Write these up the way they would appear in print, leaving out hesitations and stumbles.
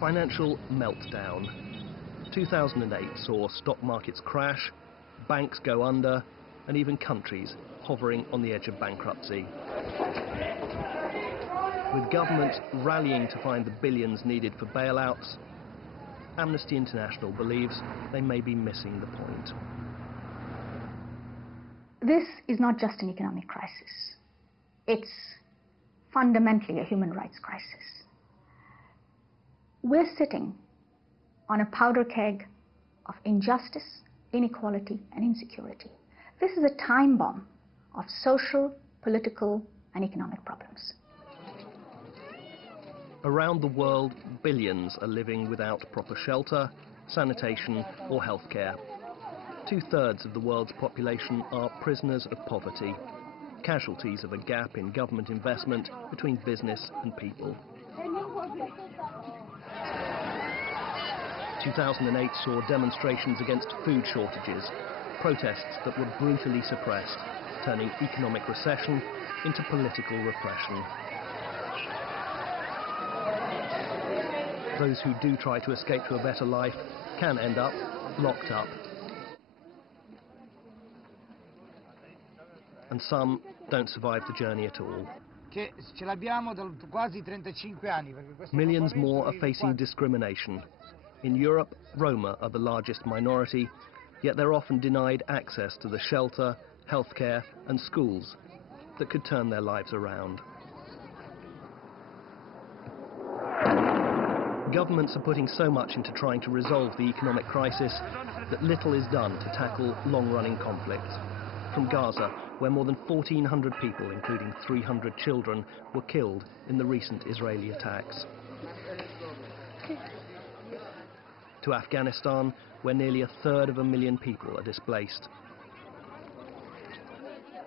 Financial meltdown. 2008 saw stock markets crash, banks go under, and even countries hovering on the edge of bankruptcy. With governments rallying to find the billions needed for bailouts, Amnesty International believes they may be missing the point. This is not just an economic crisis. It's fundamentally a human rights crisis. We're sitting on a powder keg of injustice, inequality, and insecurity. This is a time bomb of social, political, and economic problems. Around the world, billions are living without proper shelter, sanitation, or healthcare. 2/3 of the world's population are prisoners of poverty, casualties of a gap in government investment between business and people. 2008 saw demonstrations against food shortages, protests that were brutally suppressed, turning economic recession into political repression. Those who do try to escape to a better life can end up locked up. And some don't survive the journey at all. Millions more are facing discrimination. In Europe, Roma are the largest minority, yet they're often denied access to the shelter, healthcare and schools that could turn their lives around. Governments are putting so much into trying to resolve the economic crisis that little is done to tackle long-running conflicts. From Gaza, where more than 1,400 people, including 300 children, were killed in the recent Israeli attacks. To Afghanistan, where nearly 1/3 people are displaced.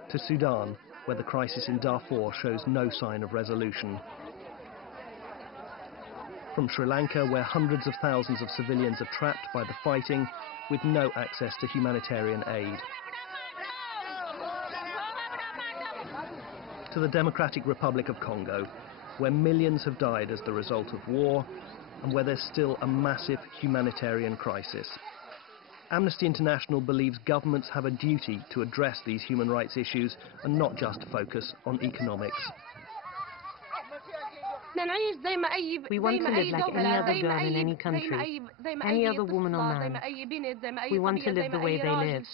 To Sudan, where the crisis in Darfur shows no sign of resolution. From Sri Lanka, where hundreds of thousands of civilians are trapped by the fighting with no access to humanitarian aid. To the Democratic Republic of Congo, where millions have died as the result of war and where there's still a massive humanitarian crisis. Amnesty International believes governments have a duty to address these human rights issues and not just focus on economics. We want to live like any other girl in any country, any other woman or man. We want to live the way they live.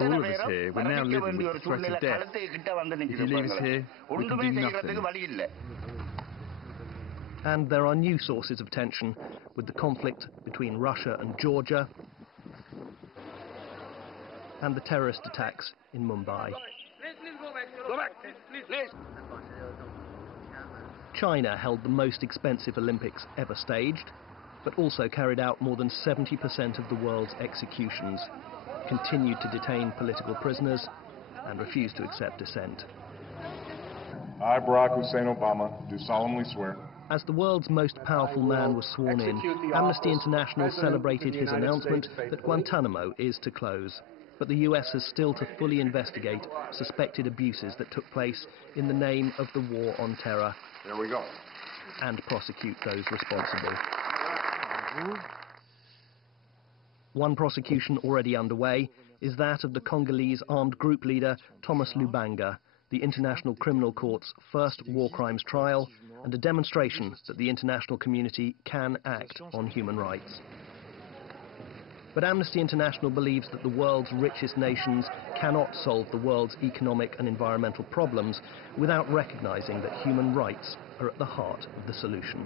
All of us here, we're now living with the threat of death. If you leave us here, we can do nothing. And there are new sources of tension with the conflict between Russia and Georgia and the terrorist attacks in Mumbai. China held the most expensive Olympics ever staged, but also carried out more than 70% of the world's executions, continued to detain political prisoners, and refused to accept dissent. I, Barack Hussein Obama, do solemnly swear. As the world's most powerful man was sworn in, Amnesty International celebrated his announcement that Guantanamo is to close. But the US has still to fully investigate suspected abuses that took place in the name of the war on terror. There we go. And prosecute those responsible. One prosecution already underway is that of the Congolese armed group leader Thomas Lubanga, the International Criminal Court's first war crimes trial, and a demonstration that the international community can act on human rights. But Amnesty International believes that the world's richest nations cannot solve the world's economic and environmental problems without recognizing that human rights are at the heart of the solution.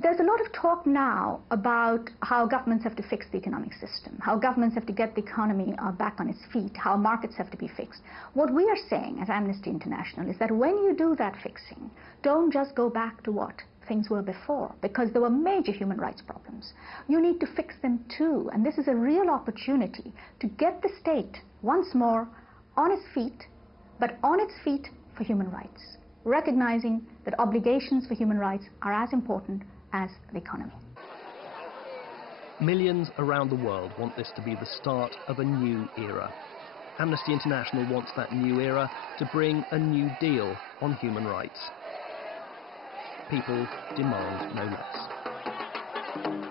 There's a lot of talk now about how governments have to fix the economic system, how governments have to get the economy back on its feet, how markets have to be fixed. What we are saying at Amnesty International is that when you do that fixing, don't just go back to what things were before, because there were major human rights problems. You need to fix them too, and this is a real opportunity to get the state once more on its feet, but on its feet for human rights, recognizing that obligations for human rights are as important as the economy. Millions around the world want this to be the start of a new era. Amnesty International wants that new era to bring a new deal on human rights. people demand no less.